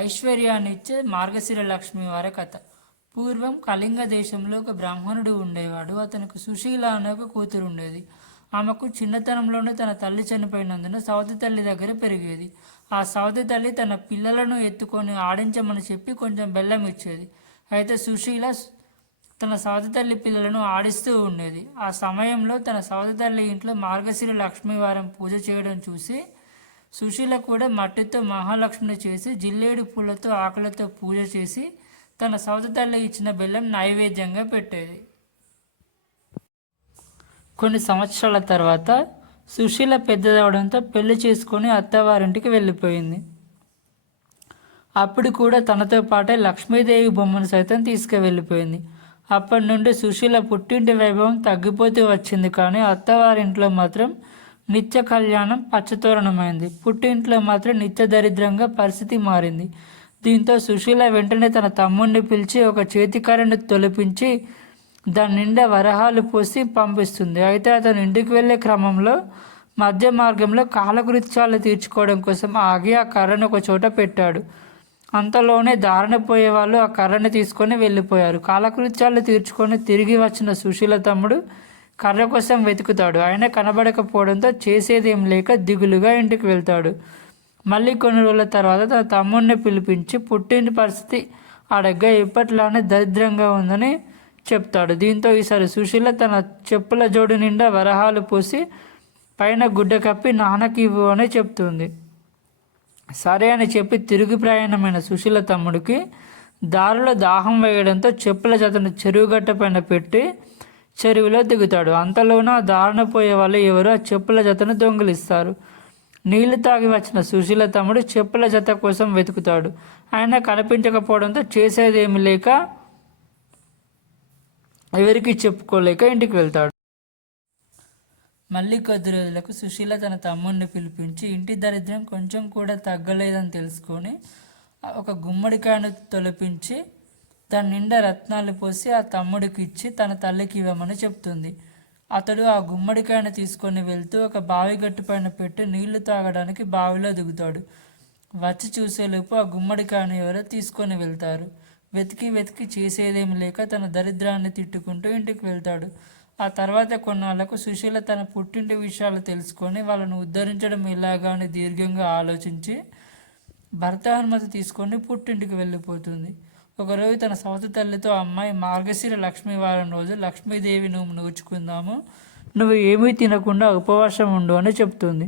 ఐశ్వర్యాన్నిచ్చే మార్గశిర లక్ష్మి వారి కథ. పూర్వం కళింగ దేశంలో ఒక బ్రాహ్మణుడు ఉండేవాడు. అతనికి సుశీల అనే ఒక కూతురు ఉండేది. ఆమెకు చిన్నతనంలోనే తన తల్లి చనిపోయినందున సవతి తల్లి దగ్గర పెరిగేది. ఆ సవతి తల్లి తన పిల్లలను ఎత్తుకొని ఆడించమని చెప్పి కొంచెం బెల్లం ఇచ్చేది. అయితే సుశీల తన సవతి తల్లి పిల్లలను ఆడిస్తూ ఉండేది. ఆ సమయంలో తన సవతి తల్లి ఇంట్లో మార్గశిర లక్ష్మీవారం పూజ చేయడం చూసి సుశీల కూడా మట్టితో మహాలక్ష్మిని చేసి జిల్లేడు పూలతో ఆకులతో పూజ చేసి తన సవతి తల్లి ఇచ్చిన బెల్లం నైవేద్యంగా పెట్టేది. కొన్ని సంవత్సరాల తర్వాత సుశీల పెద్దదవడంతో పెళ్లి చేసుకొని అత్తవారింటికి వెళ్ళిపోయింది. అప్పుడు కూడా తనతో పాటే లక్ష్మీదేవి బొమ్మను సైతం తీసుకువెళ్ళిపోయింది. అప్పటి నుండి సుశీల పుట్టింటి వైభవం తగ్గిపోతూ వచ్చింది. కానీ అత్తవారింట్లో మాత్రం నిత్య కళ్యాణం పచ్చతోరణమైంది. పుట్టింట్లో మాత్రం నిత్య దరిద్రంగా పరిస్థితి మారింది. దీంతో సుశీల వెంటనే తన తమ్ముడిని పిలిచి ఒక చేతికర్రను తొలిపించి దాని నిండా వరహాలు పోసి పంపిస్తుంది. అయితే అతను ఇంటికి వెళ్ళే క్రమంలో మధ్య మార్గంలో కాలకృత్యాలు తీర్చుకోవడం కోసం ఆగి ఆ కర్రను ఒక చోట పెట్టాడు. అంతలోనే దారిన పోయే వాళ్ళు ఆ కర్రను తీసుకొని వెళ్ళిపోయారు. కాలకృత్యాలు తీర్చుకొని తిరిగి వచ్చిన సుశీల తమ్ముడు కర్ర కోసం వెతుకుతాడు. ఆయన కనబడకపోవడంతో చేసేదేం లేక దిగులుగా ఇంటికి వెళ్తాడు. మళ్ళీ కొన్ని రోజుల తర్వాత తన తమ్ముడిని పిలిపించి పుట్టింటి పరిస్థితి అడగ్గా ఎప్పట్లానే దరిద్రంగా ఉందని చెప్తాడు. దీంతో ఈసారి సుశీల తన చెప్పుల జోడు నిండా వరహాలు పోసి పైన గుడ్డ కప్పి నాన్నకి ఇవ్వు అని చెప్తుంది. సరే అని చెప్పి తిరుగు ప్రయాణమైన సుశీల తమ్ముడికి దారిలో దాహం వేయడంతో చెప్పుల జతను చెరువుగట్ట పైన పెట్టి చెరువులో దిగుతాడు. అంతలోనూ దారిన పోయే వాళ్ళు ఎవరు ఆ చెప్పుల జతను దొంగిలిస్తారు. నీళ్లు తాగి వచ్చిన సుశీల తమ్ముడు చెప్పుల జత కోసం వెతుకుతాడు. ఆయన కనిపించకపోవడంతో చేసేదేమి లేక ఎవరికి చెప్పుకోలేక ఇంటికి వెళ్తాడు. మళ్ళీ కొద్ది రోజులకు సుశీల తన తమ్ముడిని పిలిపించి ఇంటి దరిద్రం కొంచెం కూడా తగ్గలేదని తెలుసుకొని ఒక గుమ్మడికాయను తొలిపించి దాని నిండా రత్నాలు పోసి ఆ తమ్ముడికి ఇచ్చి తన తల్లికి ఇవ్వమని చెప్తుంది. అతడు ఆ గుమ్మడికాయను తీసుకొని వెళ్తూ ఒక బావి గట్టు పైన పెట్టి నీళ్లు తాగడానికి బావిలో దిగుతాడు. వచ్చి చూసేలోపు ఆ గుమ్మడికాయను ఎవరో తీసుకొని వెళ్తారు. వెతికి వెతికి చేసేదేమి లేక తన దరిద్రాన్ని తిట్టుకుంటూ ఇంటికి వెళ్తాడు. ఆ తర్వాత కొన్నాళ్లకు సుశీల తన పుట్టింటి విషయాలు తెలుసుకొని వాళ్ళను ఉద్ధరించడం ఎలాగా అని దీర్ఘంగా ఆలోచించి భర్త అనుమతి తీసుకొని పుట్టింటికి వెళ్ళిపోతుంది. ఒకరోజు తన సవతి తల్లితో, అమ్మాయి మార్గశిర లక్ష్మీ వారం రోజు లక్ష్మీదేవి నువ్వు నోచుకుందాము, నువ్వు ఏమీ తినకుండా ఉపవాసం ఉండు అని చెప్తుంది.